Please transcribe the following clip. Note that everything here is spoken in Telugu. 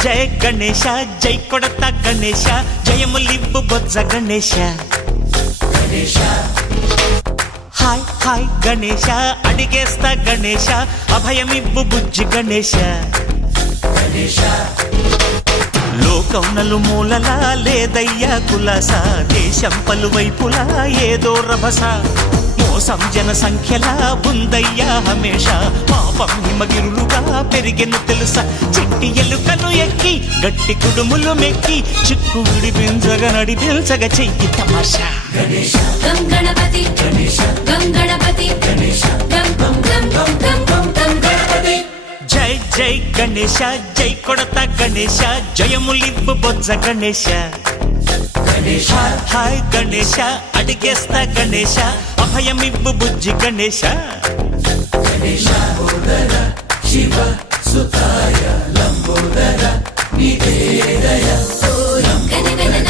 జయ గణేశ జై కొడత గణేశ జయములివ్వు బొజ్జ గణేశ హాయ్ హాయ్ గణేశ అడిగేస్తా గణేశ అభయమివ్వు బుజ్జి గణేశ లోకం నలుమూలలా లేదయ్యా కులాస దేశం పలువైపులా ఏదో రభస మోసం జన సంఖ్యలా ఉందయ్యా హమేష పాపం హిమగిరులుగా పెరిగెను తెలుసా చిట్టి ఎలుకలు ఎక్కి గట్టి కుడుములు మెక్కి చిక్కు విడిపించగా నడిపించగా చెయ్యి తమాషా గం గణపతి గం గణపతి గం గం గం గం గం గం గం గణపతి జై జై గణేశ జై కొడత గణేశ జయములివ్వు బొజ్జ గణేశ హాయ్ హాయ్ గణేశ అడిగేస్తా గణేశ అభయమివ్వు బుజ్జి గణేశ శివ సుతాయ లంబోదర నివేదయ గణగణన